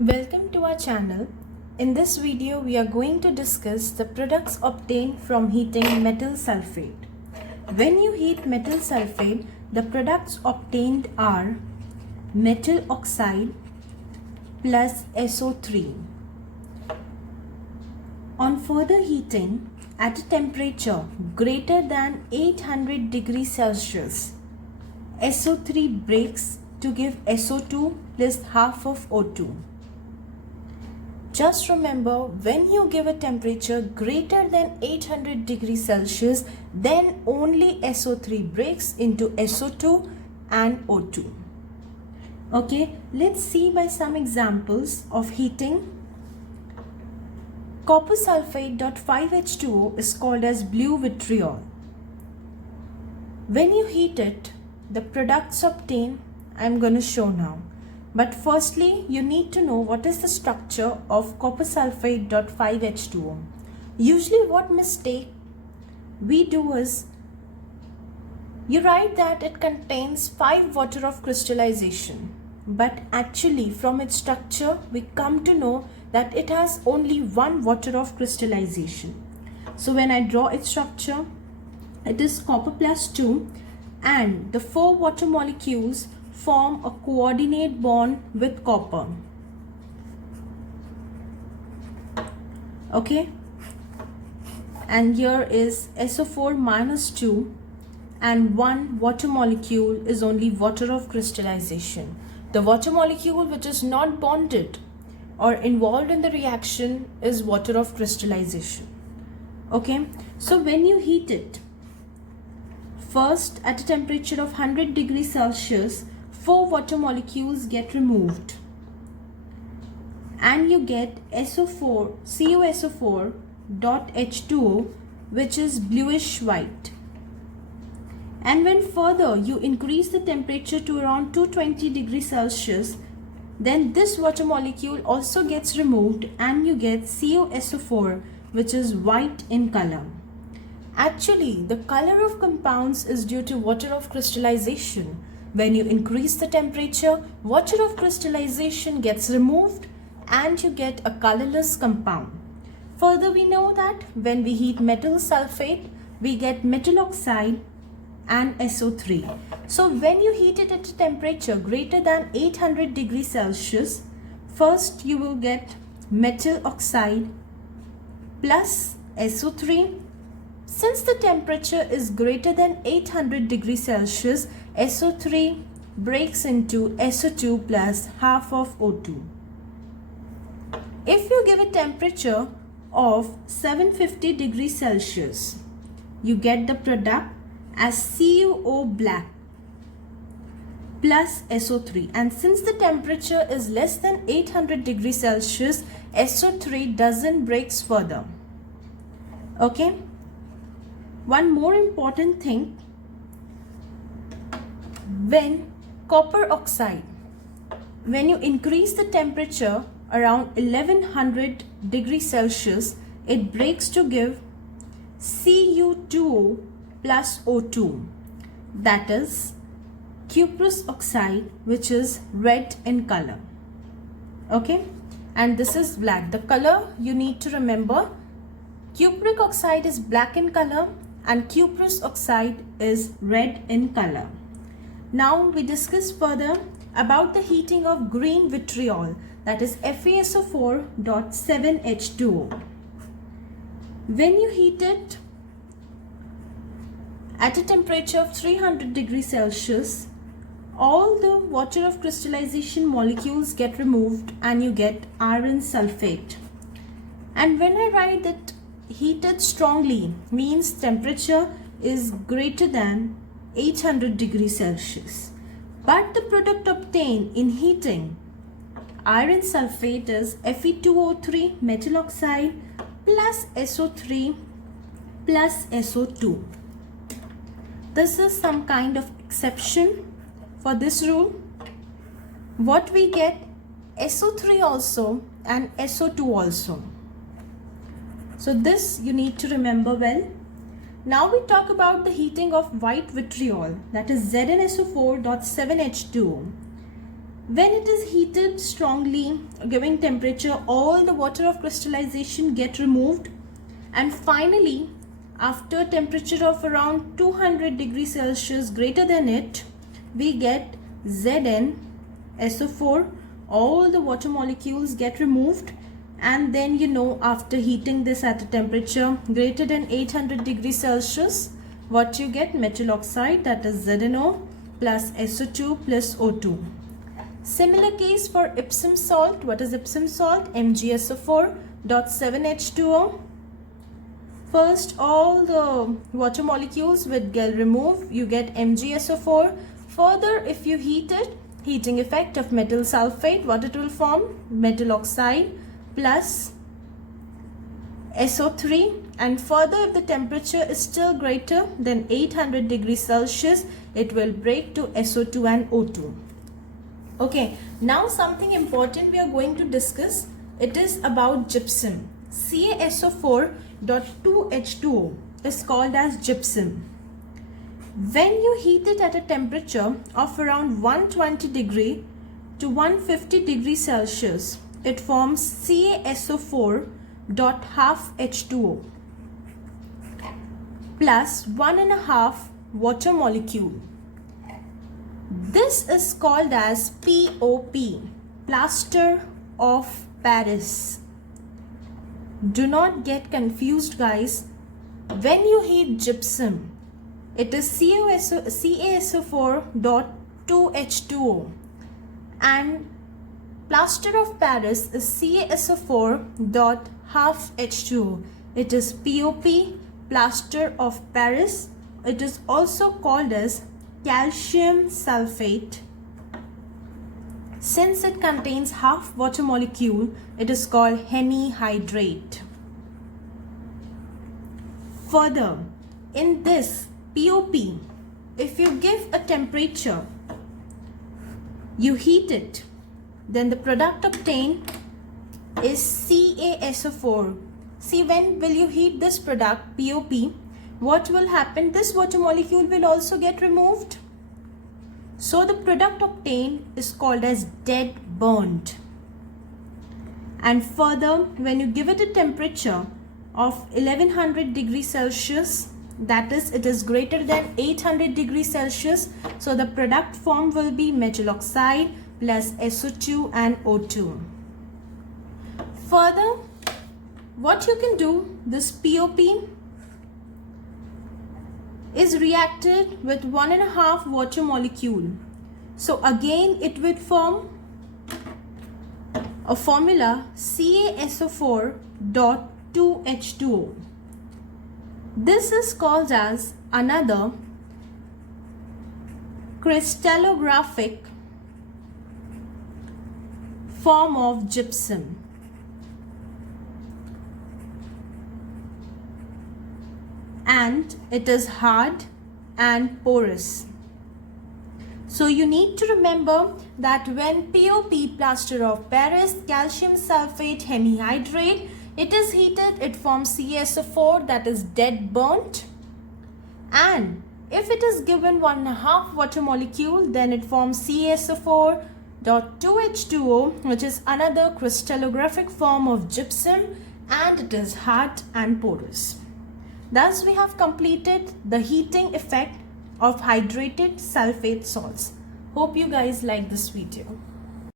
Welcome to our channel. In this video, we are going to discuss the products obtained from heating metal sulphate. When you heat metal sulphate, the products obtained are metal oxide plus SO3. On further heating, at a temperature greater than 800 degrees Celsius, SO3 breaks to give SO2 plus half of O2. Just remember, when you give a temperature greater than 800 degrees Celsius, then only SO3 breaks into SO2 and O2. Okay, let's see by some examples of heating. Copper sulphate .5H2O is called as blue vitriol. When you heat it, the products obtained, I'm going to show now. But firstly, you need to know what is the structure of copper sulphate .5H2O. Usually what mistake we do is, you write that it contains 5 water of crystallization. But actually from its structure, we come to know that it has only 1 water of crystallization. So when I draw its structure, it is copper plus 2 and the 4 water molecules form a coordinate bond with copper. Okay, and here is SO4 minus 2 and 1 water molecule is only water of crystallization. The water molecule which is not bonded or involved in the reaction is water of crystallization. Okay, so when you heat it, first at a temperature of 100 degrees Celsius, 4 water molecules get removed and you get SO4, CuSO4 H2O, which is bluish white. And when further you increase the temperature to around 220 degrees Celsius, then this water molecule also gets removed and you get CuSO4, which is white in color. Actually, the color of compounds is due to water of crystallization. When you increase the temperature, water of crystallization gets removed and you get a colorless compound. Further, we know that when we heat metal sulphate, we get metal oxide and SO3. So when you heat it at a temperature greater than 800 degrees Celsius, first you will get metal oxide plus SO3. Since the temperature is greater than 800 degrees Celsius, SO3 breaks into SO2 plus half of O2. If you give a temperature of 750 degrees Celsius, you get the product as CuO black plus SO3. And since the temperature is less than 800 degrees Celsius, SO3 doesn't break further. Okay. One more important thing, when copper oxide, when you increase the temperature around 1100 degrees Celsius, it breaks to give Cu2O plus O2, that is cuprous oxide, which is red in color. Okay, and this is black. The color you need to remember, cupric oxide is black in color and cuprous oxide is red in color. Now we discuss further about the heating of green vitriol, that is FeSO4.7H2O. When you heat it at a temperature of 300 degrees Celsius, all the water of crystallization molecules get removed and you get iron sulphate. And when I write that heated strongly, means temperature is greater than 800 degrees Celsius. But the product obtained in heating iron sulphate is Fe2O3 metal oxide plus SO3 plus SO2. This is some kind of exception for this rule. What we get, SO3 also and SO2 also. So this you need to remember well. Now we talk about the heating of white vitriol, that is ZnSO4.7H2O. When it is heated strongly, giving temperature, all the water of crystallization get removed, and finally after temperature of around 200 degrees Celsius greater than it, we get ZnSO4. All the water molecules get removed, and then after heating this at a temperature greater than 800 degrees Celsius, what you get? Metal oxide, that is ZnO plus SO2 plus O2. Similar case for Epsom salt. What is Epsom salt? MgSO4.7H2O. First, all the water molecules will get removed. You get MgSO4. Further, if you heat it, heating effect of metal sulphate, what it will form? Metal oxide plus SO3. And further, if the temperature is still greater than 800 degrees Celsius, it will break to SO2 and O2. Okay, now something important we are going to discuss. It is about gypsum. CaSO4.2H2O is called as gypsum. When you heat it at a temperature of around 120 degree to 150 degrees Celsius, it forms CaSO4.5H2O plus 1.5 water molecule. This is called as POP, plaster of Paris. Do not get confused, guys. When you heat gypsum, it is CaSO4.2H2O, and plaster of Paris is CaSO4.5H2O. It is POP, plaster of Paris. It is also called as calcium sulphate. Since it contains half water molecule, it is called hemihydrate. Further, in this POP, if you give a temperature, you heat it, then the product obtained is CaSO4. See, when will you heat this product, POP, what will happen? This water molecule will also get removed. So the product obtained is called as dead burnt. And further, when you give it a temperature of 1100 degrees Celsius, that is, it is greater than 800 degrees Celsius, so the product form will be metal oxide plus SO2 and O2. Further, what you can do, this POP is reacted with 1.5 water molecule. So again it will form a formula CaSO4.2H2O. This is called as another crystallographic form of gypsum. And it is hard and porous. So you need to remember that when POP, plaster of Paris, calcium sulphate, hemihydrate, it is heated, it forms CaSO4, that is dead burnt. And if it is given 1.5 water molecule, then it forms CaSO4.2H2O, which is another crystallographic form of gypsum, and it is hard and porous. Thus, we have completed the heating effect of hydrated sulfate salts. Hope you guys like this video.